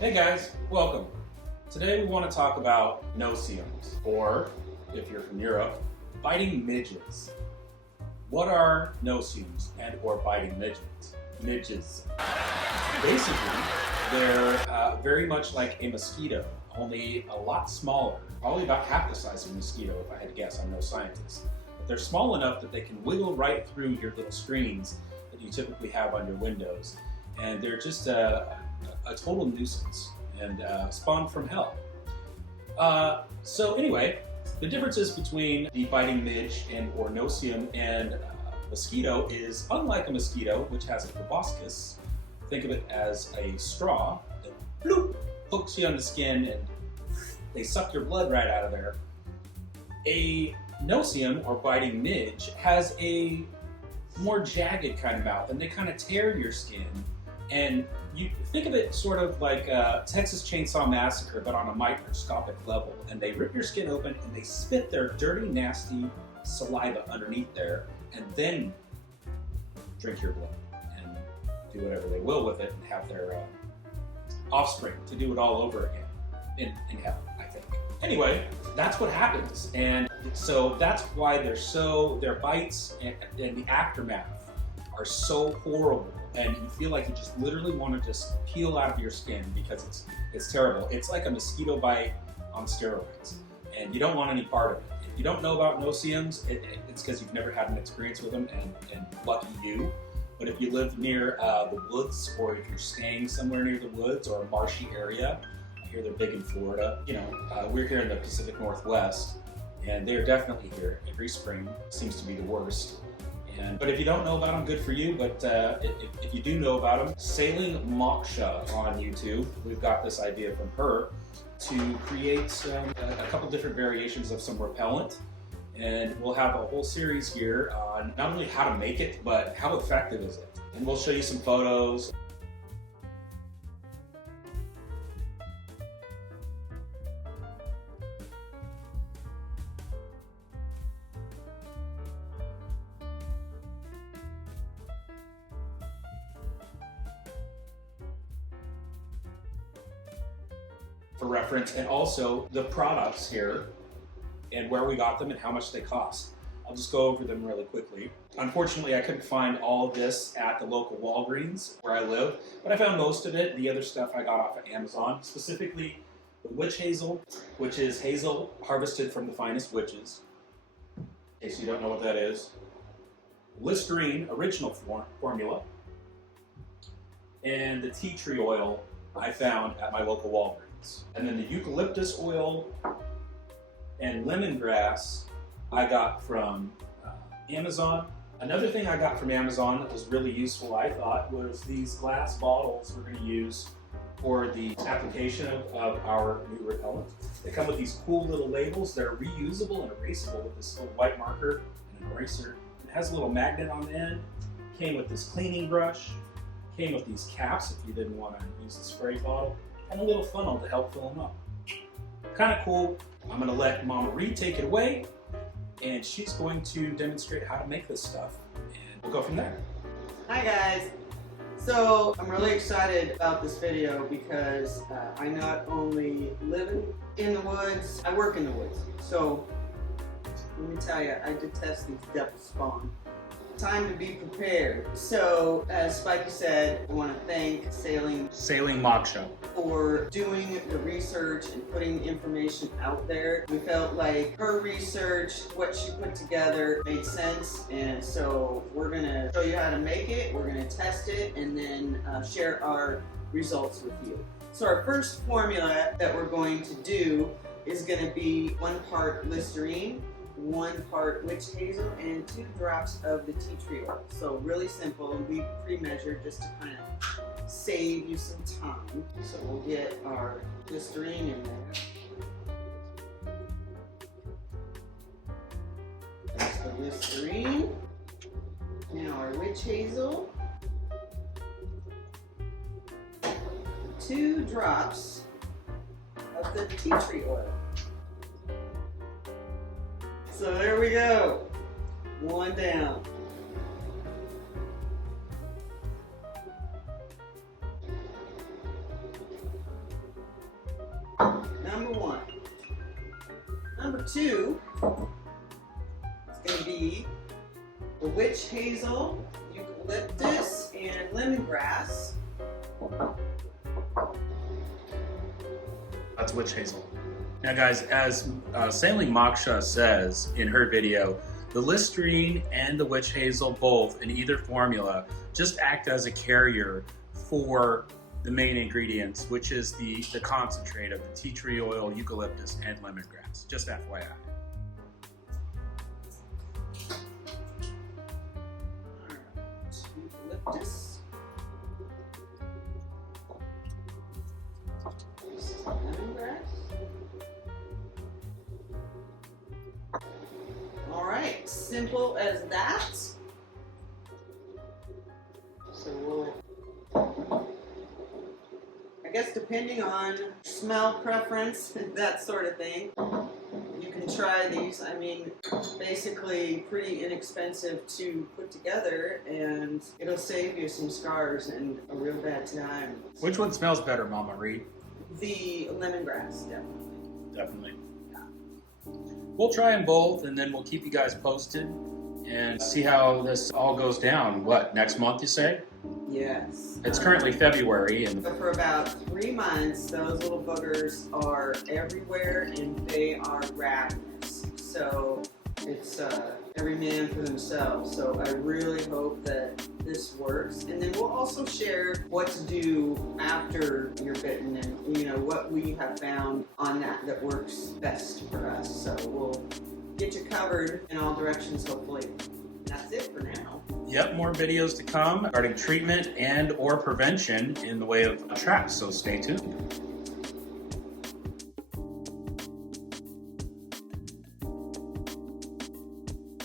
Hey guys, welcome. Today we want to talk about Noseeums, or, if you're from Europe, biting midges. What are Noseeums and or biting midges? Basically, they're very much like a mosquito, only a lot smaller, probably about half the size of a mosquito if I had to guess. I'm no scientist. But they're small enough that they can wiggle right through your little screens that you typically have on your windows. And they're just a total nuisance and spawned from hell. So anyway, the differences between the biting midge and or Noseeum and mosquito is, unlike a mosquito, which has a proboscis, think of it as a straw that bloop, hooks you on the skin and they suck your blood right out of there. A Noseeum, or biting midge, has a more jagged kind of mouth, and they kind of tear your skin. And you think of it sort of like Texas Chainsaw Massacre, but on a microscopic level. And they rip your skin open and they spit their dirty, nasty saliva underneath there, and then drink your blood and do whatever they will with it and have their offspring to do it all over again in hell, I think. Anyway, that's what happens. And so that's why their bites and the aftermath are so horrible. And you feel like you just literally want to just peel out of your skin because it's terrible. It's like a mosquito bite on steroids, and you don't want any part of it. If you don't know about Noseeums, it's because you've never had an experience with them, and lucky you. But if you live near the woods, or if you're staying somewhere near the woods or a marshy area, I hear they're big in Florida. You know, we're here in the Pacific Northwest, and they're definitely here every spring. Seems to be the worst. But if you don't know about them, good for you. But if you do know about them, Sailing Moksha on YouTube, we've got this idea from her to create a couple different variations of some repellent. And we'll have a whole series here on not only how to make it, but how effective is it. And we'll show you some photos. For reference, and also the products here and where we got them and how much they cost. I'll just go over them really quickly. Unfortunately, I couldn't find all of this at the local Walgreens where I live, but I found most of it. The other stuff I got off of Amazon, specifically the witch hazel, which is hazel harvested from the finest witches, in case you don't know what that is. Listerine original formula, and the tea tree oil I found at my local Walgreens. And then the eucalyptus oil and lemongrass I got from Amazon. Another thing I got from Amazon that was really useful, I thought, was these glass bottles we're going to use for the application of our new repellent. They come with these cool little labels that are reusable and erasable with this little white marker and an eraser. It has a little magnet on the end. Came with this cleaning brush. Came with these caps if you didn't want to use the spray bottle. And a little funnel to help fill them up. Kind of cool. I'm going to let Mama Ree take it away, and she's going to demonstrate how to make this stuff, and we'll go from there. Hi guys. So I'm really excited about this video because I not only live in the woods, I work in the woods. So let me tell you, I detest these devil spawn. Time to be prepared. So, as Spikey said, I want to thank Sailing Moksha for doing the research and putting information out there. We felt like her research, what she put together, made sense, and so we're going to show you how to make it, we're going to test it, and then share our results with you. So our first formula that we're going to do is going to be 1 part Listerine, 1 part witch hazel, and 2 drops of the tea tree oil. So really simple, and we pre-measured just to kind of save you some time. So we'll get our Listerine in there. That's the Listerine. Now our witch hazel. 2 drops of the tea tree oil. So there we go. 1 down. number 1. Number 2 is going to be the witch hazel, eucalyptus, and lemongrass. That's witch hazel. Now guys, as Sailing Moksha says in her video, the Listerine and the witch hazel both in either formula just act as a carrier for the main ingredients, which is the concentrate of the tea tree oil, eucalyptus, and lemongrass. Just FYI. Eucalyptus. This is lemongrass. All right, simple as that. So we'll, I guess depending on smell preference, that sort of thing, you can try these. I mean, basically pretty inexpensive to put together, and it'll save you some scars and a real bad time. Which one smells better, Mama Reed? The lemongrass, definitely. Definitely. We'll try them both, and then we'll keep you guys posted and see how this all goes down. What, next month you say? Yes. It's currently February, and So for about 3 months, those little boogers are everywhere and they are ravenous. So it's every man for themselves. So I really hope that this works. And then we'll also share what to do after you're bitten and, you know, what we have found on that works best for us. So we'll get you covered in all directions, hopefully. That's it for now. yep, more videos to come regarding treatment and or prevention in the way of traps, so stay tuned.